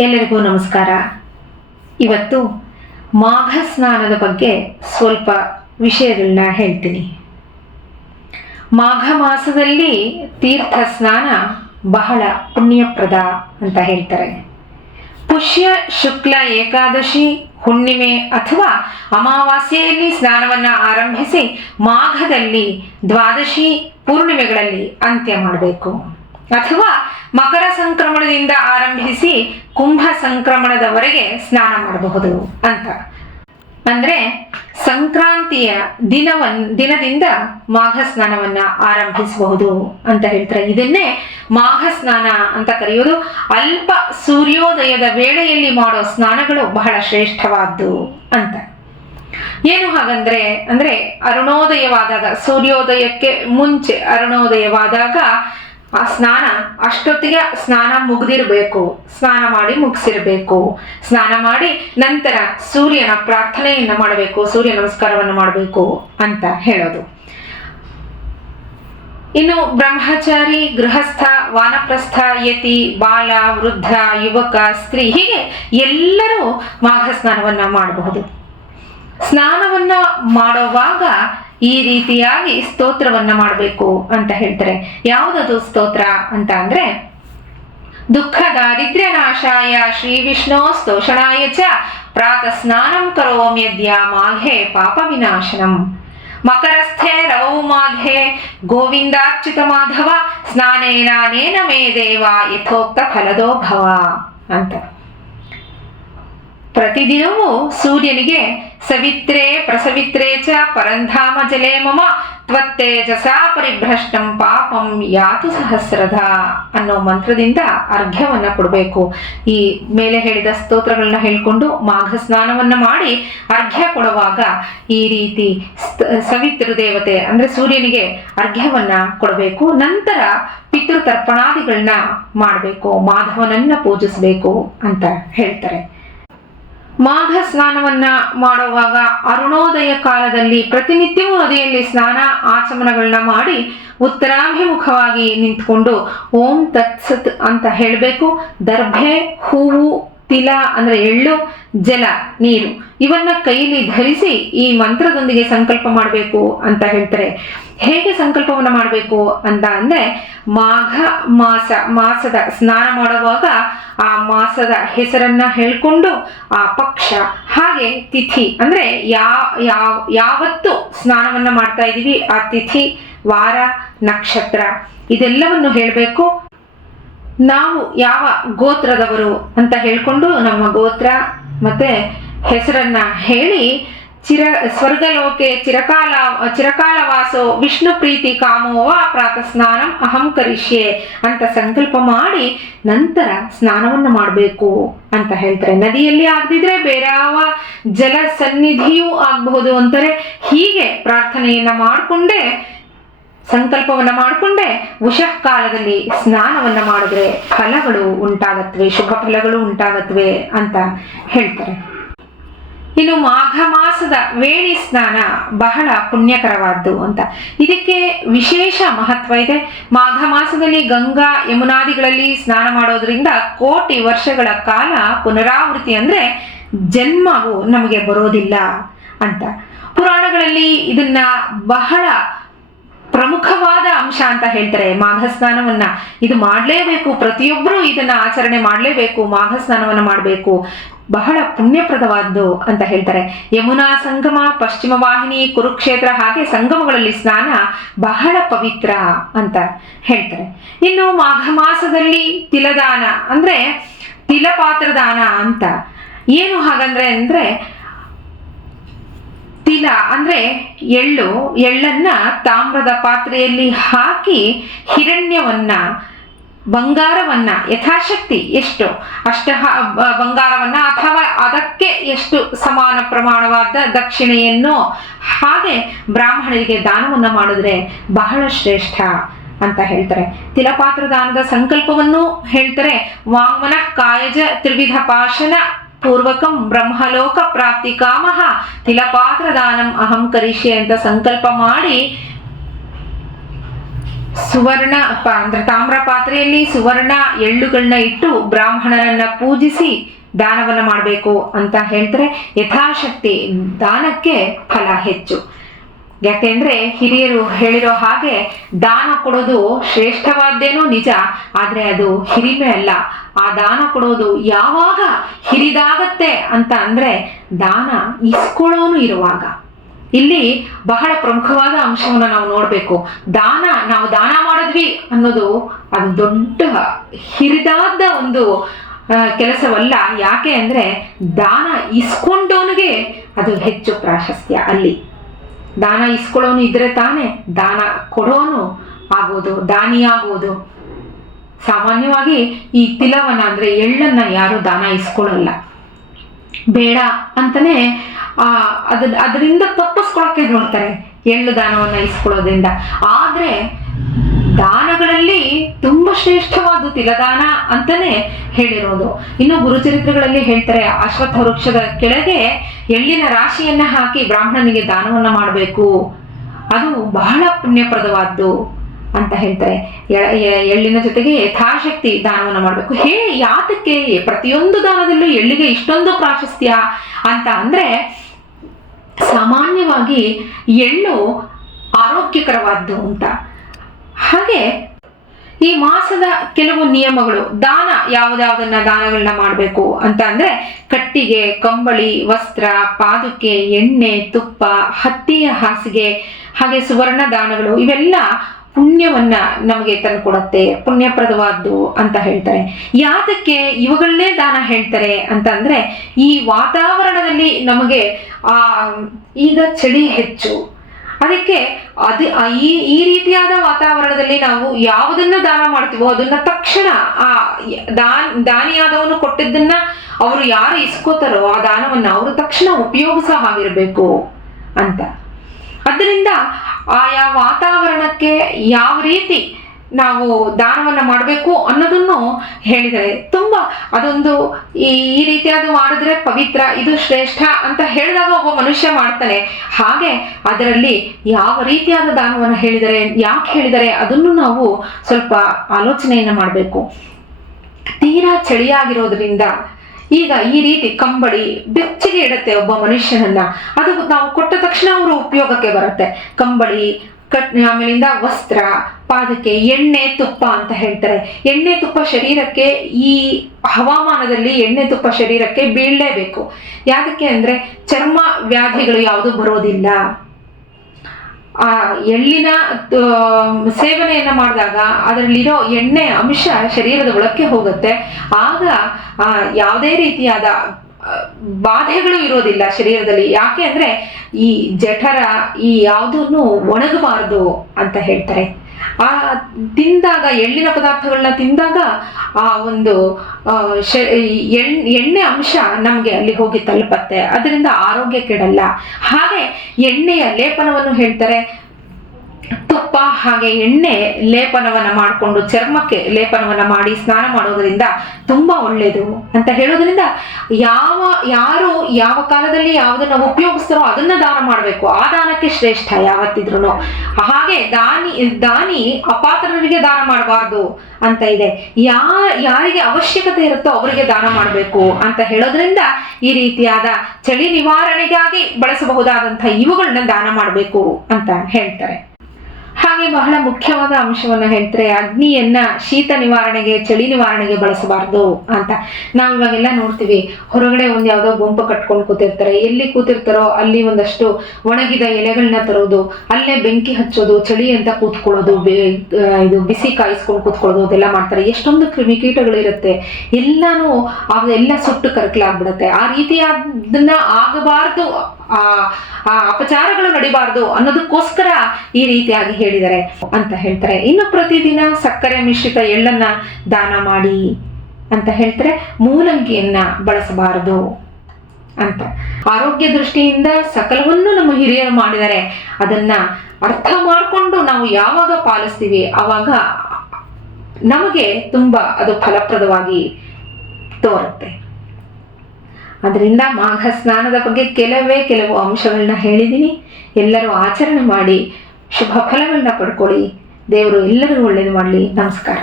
ಎಲ್ಲರಿಗೂ ನಮಸ್ಕಾರ. ಇವತ್ತು ಮಾಘ ಸ್ನಾನದ ಬಗ್ಗೆ ಸ್ವಲ್ಪ ವಿಷಯಗಳನ್ನ ಹೇಳ್ತೀನಿ. ಮಾಘ ಮಾಸದಲ್ಲಿ ತೀರ್ಥ ಸ್ನಾನ ಬಹಳ ಪುಣ್ಯಪ್ರದ ಅಂತ ಹೇಳ್ತಾರೆ. ಪುಷ್ಯ, ಶುಕ್ಲ, ಏಕಾದಶಿ, ಹುಣ್ಣಿಮೆ ಅಥವಾ ಅಮಾವಾಸ್ಯೆಯಲ್ಲಿ ಸ್ನಾನವನ್ನ ಆರಂಭಿಸಿ ಮಾಘದಲ್ಲಿ ದ್ವಾದಶಿ ಪೂರ್ಣಿಮೆಗಳಲ್ಲಿ ಅಂತ್ಯ ಮಾಡಬೇಕು. ಅಥವಾ ಮಕರ ಸಂಕ್ರಮಣದಿಂದ ಆರಂಭಿಸಿ ಕುಂಭ ಸಂಕ್ರಮಣದವರೆಗೆ ಸ್ನಾನ ಮಾಡಬಹುದು ಅಂತ. ಅಂದ್ರೆ ಸಂಕ್ರಾಂತಿಯ ದಿನವನ್, ದಿನದಿಂದ ಮಾಘ ಸ್ನಾನವನ್ನ ಆರಂಭಿಸಬಹುದು ಅಂತ ಹೇಳ್ತಾರೆ. ಇದನ್ನೇ ಮಾಘ ಸ್ನಾನ ಅಂತ ಕರೆಯೋದು ಅಲ್ಪ ಸೂರ್ಯೋದಯದ ವೇಳೆಯಲ್ಲಿ ಮಾಡೋ ಸ್ನಾನಗಳು ಬಹಳ ಶ್ರೇಷ್ಠವಾದ್ದು ಅಂತ. ಏನು ಹಾಗಂದ್ರೆ, ಅಂದ್ರೆ ಅರುಣೋದಯವಾದಾಗ, ಸೂರ್ಯೋದಯಕ್ಕೆ ಮುಂಚೆ ಅರುಣೋದಯವಾದಾಗ ಆ ಸ್ನಾನ, ಅಷ್ಟೊತ್ತಿಗೆ ಸ್ನಾನ ಮುಗ್ದಿರ್ಬೇಕು. ಸ್ನಾನ ಮಾಡಿ ಮುಗಿಸಿರಬೇಕು. ಸ್ನಾನ ಮಾಡಿ ನಂತರ ಸೂರ್ಯನ ಪ್ರಾರ್ಥನೆಯನ್ನ ಮಾಡಬೇಕು, ಸೂರ್ಯ ನಮಸ್ಕಾರವನ್ನು ಮಾಡಬೇಕು ಅಂತ ಹೇಳೋದು. ಇನ್ನು ಬ್ರಹ್ಮಚಾರಿ, ಗೃಹಸ್ಥ, ವಾನಪ್ರಸ್ಥ, ಯತಿ, ಬಾಲ, ವೃದ್ಧ, ಯುವಕ, ಸ್ತ್ರೀ ಹೀಗೆ ಎಲ್ಲರೂ ಮಾಘ ಸ್ನಾನವನ್ನ ಮಾಡಬಹುದು. ಸ್ನಾನವನ್ನ ಮಾಡುವಾಗ ಈ ರೀತಿಯಾಗಿ ಸ್ತೋತ್ರವನ್ನ ಮಾಡಬೇಕು ಅಂತ ಹೇಳ್ತಾರೆ. ಯಾವುದದು ಸ್ತೋತ್ರ ಅಂತ ಅಂದ್ರೆ, ದುಃಖ ದಾರಿದ್ರ್ಯ ನಾಶಾಯ ಶ್ರೀ ವಿಷ್ಣು ಸ್ತೋಷಣಾಯ ಚ ಪ್ರಾತಃ ಸ್ನಾನಂ ಕರೋಮ್ಯದ್ಯ ಮಾಘೆ ಪಾಪ ವಿನಾಶನಂ. ಮಕರಸ್ಥೆ ರವೌ ಮಾಘೆ ಗೋವಿಂದಾಚ್ಯುತ ಮಾಧವ ಸ್ನಾನೇನಾನೇನ ಮೇ ದೇವ, ಯಥೋಕ್ತ ಫಲದೋ ಭವ ಅಂತ. ಪ್ರತಿದಿನವೂ ಸೂರ್ಯನಿಗೆ ಸವಿತ್ರೇ ಪ್ರಸವಿತ್ರೇ ಚ ಪರಂಧಾಮ ಜಲೇ ಮಮ ತ್ವತ್ತೇಜಸ ಪರಿಭ್ರಷ್ಟಂ ಪಾಪಂ ಯಾತು ಸಹಸ್ರದ ಅನ್ನೋ ಮಂತ್ರದಿಂದ ಅರ್ಘ್ಯವನ್ನ ಕೊಡಬೇಕು. ಈ ಮೇಲೆ ಹೇಳಿದ ಸ್ತೋತ್ರಗಳನ್ನ ಹೇಳ್ಕೊಂಡು ಮಾಘ ಸ್ನಾನವನ್ನ ಮಾಡಿ ಅರ್ಘ್ಯ ಕೊಡುವಾಗ ಈ ರೀತಿ ಸವಿತ್ರ ಸವಿತೃ ದೇವತೆ ಅಂದ್ರೆ ಸೂರ್ಯನಿಗೆ ಅರ್ಘ್ಯವನ್ನ ಕೊಡಬೇಕು. ನಂತರ ಪಿತೃ ತರ್ಪಣಾದಿಗಳನ್ನ ಮಾಡಬೇಕು. ಮಾಧವನನ್ನ ಪೂಜಿಸಬೇಕು ಅಂತ ಹೇಳ್ತಾರೆ. ಮಾಘ ಸ್ನಾನವನ್ನ ಮಾಡುವಾಗ ಅರುಣೋದಯ ಕಾಲದಲ್ಲಿ ಪ್ರತಿನಿತ್ಯವೂ ನದಿಯಲ್ಲಿ ಸ್ನಾನ ಆಚಮನಗಳನ್ನ ಮಾಡಿ ಉತ್ತರಾಭಿಮುಖವಾಗಿ ನಿಂತ್ಕೊಂಡು ಓಂ ತತ್ಸತ್ ಅಂತ ಹೇಳಬೇಕು. ದರ್ಭೆ, ಹೂವು ತಿಲ ಅಂದ್ರೆ ಎಳ್ಳು, ಜಲ, ನೀರು. ಇವನ್ನ ಕೈಲಿ ಧರಿಸಿ ಈ ಮಂತ್ರದೊಂದಿಗೆ ಸಂಕಲ್ಪ ಮಾಡಬೇಕು ಅಂತ ಹೇಳ್ತಾರೆ. ಹೇಗೆ ಸಂಕಲ್ಪವನ್ನ ಮಾಡಬೇಕು ಅಂತ ಅಂದ್ರೆ ಮಾಘ ಮಾಸ, ಮಾಸದ ಸ್ನಾನ ಮಾಡುವಾಗ ಆ ಮಾಸದ ಹೆಸರನ್ನ ಹೇಳ್ಕೊಂಡು ಆ ಪಕ್ಷ, ಹಾಗೆ ತಿಥಿ ಅಂದ್ರೆ ಯಾವ ಯಾವ, ಯಾವತ್ತು ಸ್ನಾನವನ್ನ ಮಾಡ್ತಾ ಇದೀವಿ? ಆ ತಿಥಿ, ವಾರ, ನಕ್ಷತ್ರ. ಇದೆಲ್ಲವನ್ನು ಹೇಳಬೇಕು. ನಾವು ಯಾವ ಗೋತ್ರದವರು ಅಂತ ಹೇಳ್ಕೊಂಡು ನಮ್ಮ ಗೋತ್ರ ಮತ್ತೆ ಹೆಸರನ್ನ ಹೇಳಿ ಚಿರ ಸ್ವರ್ಗಲೋಕೆ ಚಿರಕಾಲ, ಚಿರಕಾಲವಾಸೋ ವಿಷ್ಣು ಪ್ರೀತಿ ಕಾಮೋವ ಪ್ರಾತಃ ಸ್ನಾನಂ ಅಹಂ ಕರಿಷ್ಯೆ ಅಂತ ಸಂಕಲ್ಪ ಮಾಡಿ ನಂತರ ಸ್ನಾನವನ್ನು ಮಾಡಬೇಕು ಅಂತ ಹೇಳ್ತಾರೆ. ನದಿಯಲ್ಲಿ ಆಗದಿದ್ರೆ ಬೇರೆ ಯಾವ ಜಲ ಸನ್ನಿಧಿಯೂ ಆಗಬಹುದು ಅಂತಾರೆ. ಹೀಗೆ ಪ್ರಾರ್ಥನೆಯನ್ನ ಮಾಡಿಕೊಂಡೇ ಸಂಕಲ್ಪವನ್ನ ಮಾಡಿಕೊಂಡೆ ಉಷಃ ಕಾಲದಲ್ಲಿ ಸ್ನಾನವನ್ನ ಮಾಡಿದ್ರೆ ಫಲಗಳು ಉಂಟಾಗತ್ವೆ, ಶುಭ ಫಲಗಳು ಉಂಟಾಗತ್ವೆ ಅಂತ ಹೇಳ್ತಾರೆ. ಇನ್ನು ಮಾಘ ಮಾಸದ ವೇಣಿ ಸ್ನಾನ ಬಹಳ ಪುಣ್ಯಕರವಾದ್ದು ಅಂತ. ಇದಕ್ಕೆ ವಿಶೇಷ ಮಹತ್ವ ಇದೆ. ಮಾಘ ಮಾಸದಲ್ಲಿ ಗಂಗಾ ಯಮುನಾದಿಗಳಲ್ಲಿ ಸ್ನಾನ ಮಾಡೋದ್ರಿಂದ ಕೋಟಿ ವರ್ಷಗಳ ಕಾಲ ಪುನರಾವೃತ್ತಿ ಅಂದ್ರೆ ಜನ್ಮವು ನಮಗೆ ಬರೋದಿಲ್ಲ ಅಂತ. ಪುರಾಣಗಳಲ್ಲಿ ಇದನ್ನ ಬಹಳ ಪ್ರಮುಖವಾದ ಅಂಶ ಅಂತ ಹೇಳ್ತಾರೆ ಮಾಘ ಸ್ನಾನವನ್ನ ಇದು ಮಾಡಲೇಬೇಕು ಪ್ರತಿಯೊಬ್ಬರು ಇದನ್ನ ಆಚರಣೆ ಮಾಡಲೇಬೇಕು ಮಾಘ ಸ್ನಾನವನ್ನ ಮಾಡಬೇಕು. ಬಹಳ ಪುಣ್ಯಪ್ರದವಾದ್ದು ಅಂತ ಹೇಳ್ತಾರೆ. ಯಮುನಾ ಸಂಗಮ, ಪಶ್ಚಿಮ ವಾಹಿನಿ, ಕುರುಕ್ಷೇತ್ರ ಹಾಗೆ ಸಂಗಮಗಳಲ್ಲಿ ಸ್ನಾನ ಬಹಳ ಪವಿತ್ರ ಅಂತ ಹೇಳ್ತಾರೆ. ಇನ್ನು ಮಾಘ ಮಾಸದಲ್ಲಿ ತಿಲದಾನ ಅಂದ್ರೆ ತಿಲಪಾತ್ರದಾನ ಅಂತ. ಏನು ಹಾಗಂದ್ರೆ ಅಂದ್ರೆ ತಿಲ ಅಂದ್ರೆ ಎಳ್ಳು, ಎಳ್ಳನ್ನ ತಾಮ್ರದ ಪಾತ್ರೆಯಲ್ಲಿ ಹಾಕಿ ಹಿರಣ್ಯವನ್ನ, ಬಂಗಾರವನ್ನ, ಯಥಾಶಕ್ತಿ ಎಷ್ಟು? ಅಷ್ಟ ಬಂಗಾರವನ್ನ ಅಥವಾ ಅದಕ್ಕೆ ಎಷ್ಟು ಸಮಾನ ಪ್ರಮಾಣವಾದ ದಕ್ಷಿಣೆಯನ್ನು? ಹಾಗೆ ಬ್ರಾಹ್ಮಣರಿಗೆ ದಾನವನ್ನ ಮಾಡಿದ್ರೆ ಬಹಳ ಶ್ರೇಷ್ಠ ಅಂತ ಹೇಳ್ತಾರೆ. ತಿಲಪಾತ್ರ ದಾನದ ಸಂಕಲ್ಪವನ್ನು ಹೇಳ್ತಾರೆ, ವಾಂಗ್ಮನ ಕಾಯಜ ತ್ರಿವಿಧ ಪಾಶನ ಪೂರ್ವಕಂ ಬ್ರಹ್ಮಲೋಕ ಪ್ರಾಪ್ತಿ ಕಾಮಃ. ತಿಲಪಾತ್ರ ದಾನಂ ಅಹಂ ಕರಿಷ್ಯ ಅಂತ ಸಂಕಲ್ಪ ಮಾಡಿ ಸುವರ್ಣ ಅಂದ್ರೆ ತಾಮ್ರ ಪಾತ್ರೆಯಲ್ಲಿ ಸುವರ್ಣ ಎಳ್ಳುಗಳನ್ನ ಇಟ್ಟು ಬ್ರಾಹ್ಮಣರನ್ನ ಪೂಜಿಸಿ ದಾನವನ್ನ ಮಾಡಬೇಕು ಅಂತ ಹೇಳ್ತಾರೆ. ಯಥಾಶಕ್ತಿ ದಾನಕ್ಕೆ ಫಲ ಹೆಚ್ಚು. ಯಾಕೆಂದ್ರೆ ಹಿರಿಯರು ಹೇಳಿರೋ ಹಾಗೆ ದಾನ ಕೊಡೋದು ಶ್ರೇಷ್ಠವಾದ್ದೇನೋ ನಿಜ, ಆದ್ರೆ ಅದು ಹಿರಿಮೆ ಅಲ್ಲ. ಆ ದಾನ ಕೊಡೋದು ಯಾವಾಗ ಹಿರಿದಾಗತ್ತೆ ಅಂತ ಅಂದ್ರೆ ದಾನ ಇಸ್ಕೊಳ್ಳೋನು ಇರುವಾಗ. ಇಲ್ಲಿ ಬಹಳ ಪ್ರಮುಖವಾದ ಅಂಶವನ್ನ ನಾವು ನೋಡ್ಬೇಕು. ದಾನ, ನಾವು ದಾನ ಮಾಡಿದ್ವಿ ಅನ್ನೋದು ಅದು ದೊಡ್ಡ ಹಿರಿದಾದ ಒಂದು ಕೆಲಸವಲ್ಲ. ಯಾಕೆ ಅಂದ್ರೆ ದಾನ ಇಸ್ಕೊಂಡವನಿಗೆ ಅದು ಹೆಚ್ಚು ಪ್ರಾಶಸ್ತ್ಯ ಅಲ್ಲಿ. ದಾನ ಇಸ್ಕೊಳ್ಳೋನು ಇದ್ರೆ ತಾನೇ ದಾನ ಕೊಡೋನು ಆಗೋದು ದಾನಿಯಾಗೋದು ಸಾಮಾನ್ಯವಾಗಿ ಈ ತಿಲವನ್ನ ಅಂದ್ರೆ ಎಳ್ಳನ್ನ ಯಾರು ದಾನ ಇಸ್ಕೊಳ್ಳಲ್ಲ. ಬೇಡ ಅಂತಾನೆ, ಆ ಅದ ಅದರಿಂದ ತಪ್ಪಿಸ್ಕೊಳಕ್ಕೆ ನೋಡ್ತಾರೆ ಎಳ್ಳು ದಾನವನ್ನ ಇಸ್ಕೊಳ್ಳೋದ್ರಿಂದ. ಆದ್ರೆ ದಾನಗಳಲ್ಲಿ ತುಂಬಾ ಶ್ರೇಷ್ಠವಾದ ತಿಲದಾನ ಅಂತಾನೆ ಹೇಳಿರೋದು. ಇನ್ನು ಗುರುಚರಿತ್ರೆಗಳಲ್ಲಿ ಹೇಳ್ತಾರೆ ಅಶ್ವತ್ಥ ವೃಕ್ಷದ ಕೆಳಗೆ ಎಳ್ಳಿನ ರಾಶಿಯನ್ನು ಹಾಕಿ ಬ್ರಾಹ್ಮಣನಿಗೆ ದಾನವನ್ನ ಮಾಡಬೇಕು. ಅದು ಬಹಳ ಪುಣ್ಯಪ್ರದವಾದ್ದು ಅಂತ ಹೇಳ್ತಾರೆ. ಎಳ್ಳಿನ ಜೊತೆಗೆ ಯಥಾಶಕ್ತಿ ದಾನವನ್ನ ಮಾಡಬೇಕು. ಹೇ, ಯಾತಕ್ಕೆ ಪ್ರತಿಯೊಂದು ದಾನದಲ್ಲೂ ಎಳ್ಳಿಗೆ ಇಷ್ಟೊಂದು ಪ್ರಾಶಸ್ತ್ಯ ಅಂತ ಅಂದ್ರೆ ಸಾಮಾನ್ಯವಾಗಿ ಎಳ್ಳು ಆರೋಗ್ಯಕರವಾದ್ದು ಅಂತ. ಹಾಗೆ ಈ ಮಾಸದ ಕೆಲವು ನಿಯಮಗಳು, ದಾನ ಯಾವುದ್ಯಾವುದನ್ನ ದಾನಗಳನ್ನ ಮಾಡಬೇಕು ಅಂತ ಅಂದ್ರೆ ಕಟ್ಟಿಗೆ, ಕಂಬಳಿ, ವಸ್ತ್ರ, ಪಾದುಕೆ, ಎಣ್ಣೆ, ತುಪ್ಪ, ಹತ್ತಿಯ ಹಾಸಿಗೆ, ಹಾಗೆ ಸುವರ್ಣ ದಾನಗಳು, ಇವೆಲ್ಲ ಪುಣ್ಯವನ್ನ ನಮಗೆ ತಂದುಕೊಡತ್ತೆ, ಪುಣ್ಯಪ್ರದವಾದ್ದು ಅಂತ ಹೇಳ್ತಾರೆ. ಯಾತಕ್ಕೆ ಇವುಗಳನ್ನೇ ದಾನ ಹೇಳ್ತಾರೆ ಅಂತ ಅಂದ್ರೆ ಈ ವಾತಾವರಣದಲ್ಲಿ ನಮಗೆ ಆ, ಈಗ ಚಳಿ ಹೆಚ್ಚು. ಅದಕ್ಕೆ ಅದು ಈ ಈ ರೀತಿಯಾದ ವಾತಾವರಣದಲ್ಲಿ ನಾವು ಯಾವುದನ್ನ ದಾನ ಮಾಡ್ತೀವೋ ಅದನ್ನ ತಕ್ಷಣ ಆ ದಾನ್, ದಾನಿಯಾದವನು ಕೊಟ್ಟಿದ್ದನ್ನ ಅವರು ಯಾರು ಇಸ್ಕೋತಾರೋ ಆ ದಾನವನ್ನ ಅವರು ತಕ್ಷಣ ಉಪಯೋಗಿಸೋ ಹಾಗಿರ್ಬೇಕು ಅಂತ. ಅದರಿಂದ ಆಯಾ ವಾತಾವರಣಕ್ಕೆ ಯಾವ ರೀತಿ ನಾವು ದಾನವನ್ನ ಮಾಡಬೇಕು ಅನ್ನೋದನ್ನು ಹೇಳಿದ್ದಾರೆ. ತುಂಬಾ ಅದೊಂದು ಈ ಈ ರೀತಿಯಾದ ಮಾಡಿದ್ರೆ ಪವಿತ್ರ, ಇದು ಶ್ರೇಷ್ಠ ಅಂತ ಹೇಳಿದಾಗ ಒಬ್ಬ ಮನುಷ್ಯ ಮಾಡ್ತಾನೆ. ಹಾಗೆ ಅದರಲ್ಲಿ ಯಾವ ರೀತಿಯಾದ ದಾನವನ್ನು ಹೇಳಿದರೆ, ಯಾಕೆ ಹೇಳಿದರೆ ಅದನ್ನು ನಾವು ಸ್ವಲ್ಪ ಆಲೋಚನೆಯನ್ನ ಮಾಡಬೇಕು. ತೀರಾ ಚಳಿಯಾಗಿರೋದ್ರಿಂದ ಈಗ ಈ ರೀತಿ ಕಂಬಳಿ ಬೆಚ್ಚಗೆ ಇಡುತ್ತೆ ಒಬ್ಬ ಮನುಷ್ಯನನ್ನ. ಅದು ನಾವು ಕೊಟ್ಟ ತಕ್ಷಣ ಅವರು ಉಪಯೋಗಕ್ಕೆ ಬರುತ್ತೆ. ಕಂಬಳಿ ಕಟ್ ಆಮೇಲಿಂದ ವಸ್ತ್ರ, ಪಾದಕ್ಕೆ ಎಣ್ಣೆ ತುಪ್ಪ ಅಂತ ಹೇಳ್ತಾರೆ. ಎಣ್ಣೆ ತುಪ್ಪ ಶರೀರಕ್ಕೆ ಈ ಹವಾಮಾನದಲ್ಲಿ ಎಣ್ಣೆ ತುಪ್ಪ ಶರೀರಕ್ಕೆ ಬೀಳಲೇಬೇಕು. ಯಾಕೆ ಅಂದ್ರೆ ಚರ್ಮ ವ್ಯಾಧಿಗಳು ಯಾವುದು ಬರೋದಿಲ್ಲ. ಆ, ಎಳ್ಳಿನ ಸೇವನೆಯನ್ನು ಮಾಡಿದಾಗ ಅದರಲ್ಲಿರೋ ಎಣ್ಣೆ ಅಂಶ ಶರೀರದ ಒಳಕ್ಕೆ ಹೋಗುತ್ತೆ. ಆಗ ಯಾವುದೇ ರೀತಿಯಾದ ಬಾಧೆಗಳು ಇರೋದಿಲ್ಲ ಶರೀರದಲ್ಲಿ. ಯಾಕೆ ಅಂದರೆ ಈ ಜಠರ ಈ ಯಾವುದನ್ನು ಒಣಗಬಾರದು ಅಂತ ಹೇಳ್ತಾರೆ. ಆ ತಿಂದಾಗ, ಎಳ್ಳಿನ ಪದಾರ್ಥಗಳನ್ನ ತಿಂದಾಗ ಆ ಒಂದು ಎಣ್ಣೆ ಅಂಶ ನಮಗೆ ಅಲ್ಲಿ ಹೋಗಿ ತಲುಪತ್ತೆ. ಅದರಿಂದ ಆರೋಗ್ಯ ಕೆಡಲ್ಲ. ಹಾಗೆ ಎಣ್ಣೆಯ ಲೇಪನವನ್ನು ಹೇಳ್ತಾರೆ. ತುಪ್ಪ ಹಾಗೆ ಎಣ್ಣೆ ಲೇಪನವನ್ನ ಮಾಡಿಕೊಂಡು ಚರ್ಮಕ್ಕೆ ಲೇಪನವನ್ನ ಮಾಡಿ ಸ್ನಾನ ಮಾಡೋದ್ರಿಂದ ತುಂಬಾ ಒಳ್ಳೇದು ಅಂತ ಹೇಳೋದ್ರಿಂದ ಯಾವ, ಯಾರು ಯಾವ ಕಾಲದಲ್ಲಿ ಯಾವುದನ್ನ ಉಪಯೋಗಿಸ್ತಾರೋ ಅದನ್ನ ದಾನ ಮಾಡಬೇಕು. ಆ ದಾನಕ್ಕೆ ಶ್ರೇಷ್ಠ ಯಾವತ್ತಿದ್ರು ಹಾಗೆ ದಾನಿ ದಾನಿ ಅಪಾತ್ರರಿಗೆ ದಾನ ಮಾಡಬಾರ್ದು ಅಂತ ಇದೆ. ಯಾ ಯಾರಿಗೆ ಅವಶ್ಯಕತೆ ಇರುತ್ತೋ ಅವರಿಗೆ ದಾನ ಮಾಡಬೇಕು ಅಂತ ಹೇಳೋದ್ರಿಂದ ಈ ರೀತಿಯಾದ ಚಳಿ ನಿವಾರಣೆಗಾಗಿ ಬಳಸಬಹುದಾದಂಥ ಇವುಗಳನ್ನ ದಾನ ಮಾಡಬೇಕು ಅಂತ ಹೇಳ್ತಾರೆ. ಹಾಗೆ ಬಹಳ ಮುಖ್ಯವಾದ ಅಂಶವನ್ನ ಹೇಳ್ತಾರೆ, ಅಗ್ನಿಯನ್ನ ಶೀತ ನಿವಾರಣೆಗೆ, ಚಳಿ ನಿವಾರಣೆಗೆ ಬಳಸಬಾರ್ದು ಅಂತ. ನಾವು ಇವಾಗೆಲ್ಲ ನೋಡ್ತೀವಿ, ಹೊರಗಡೆ ಒಂದು ಯಾವ್ದೋ ಗುಂಪು ಕಟ್ಕೊಂಡು ಕೂತಿರ್ತಾರೆ. ಎಲ್ಲಿ ಕೂತಿರ್ತಾರೋ ಅಲ್ಲಿ ಒಂದಷ್ಟು ಒಣಗಿದ ಎಲೆಗಳನ್ನ ತರೋದು, ಅಲ್ಲೇ ಬೆಂಕಿ ಹಚ್ಚೋದು, ಚಳಿ ಅಂತ ಕೂತ್ಕೊಳ್ಳೋದು ಇದು ಬಿಸಿ ಕಾಯಿಸ್ಕೊಂಡು ಕೂತ್ಕೊಳ್ಳೋದು, ಅದೆಲ್ಲ ಮಾಡ್ತಾರೆ. ಎಷ್ಟೊಂದು ಕ್ರಿಮಿಕೀಟಗಳಿರುತ್ತೆ ಎಲ್ಲಾನು ಅವೆಲ್ಲ ಸುಟ್ಟು ಕರ್ಕಲಾಗ್ಬಿಡುತ್ತೆ. ಆ ರೀತಿಯಾದನ್ನ ಆಗಬಾರ್ದು ಆ ಆ ಅಪಚಾರಗಳು ನಡಿಬಾರ್ದು ಅನ್ನೋದಕ್ಕೋಸ್ಕರ ಈ ರೀತಿಯಾಗಿ ಹೇಳಿದ್ದಾರೆ ಅಂತ ಹೇಳ್ತಾರೆ. ಇನ್ನು ಪ್ರತಿದಿನ ಸಕ್ಕರೆ ಮಿಶ್ರಿತ ಎಳ್ಳನ್ನ ದಾನ ಮಾಡಿ ಅಂತ ಹೇಳ್ತಾರೆ. ಮೂಲಂಗಿಯನ್ನ ಬಳಸಬಾರದು ಅಂತ. ಆರೋಗ್ಯ ದೃಷ್ಟಿಯಿಂದ ಸಕಲವನ್ನು ನಮ್ಮ ಹಿರಿಯರು ಮಾಡಿದರೆ ಅದನ್ನ ಅರ್ಥ ಮಾಡಿಕೊಂಡು ನಾವು ಯಾವಾಗ ಪಾಲಿಸ್ತೀವಿ ಆವಾಗ ನಮಗೆ ತುಂಬಾ ಅದು ಫಲಪ್ರದವಾಗಿ ತೋರುತ್ತೆ. ಅದರಿಂದ ಮಾಘ ಸ್ನಾನದ ಬಗ್ಗೆ ಕೆಲವೇ ಕೆಲವು ಅಂಶಗಳನ್ನ ಹೇಳಿದ್ದೀನಿ. ಎಲ್ಲರೂ ಆಚರಣೆ ಮಾಡಿ ಶುಭ ಫಲಗಳನ್ನ ಪಡ್ಕೊಳ್ಳಿ. ದೇವರು ಎಲ್ಲರೂ ಒಳ್ಳೇದು ಮಾಡಲಿ. ನಮಸ್ಕಾರ.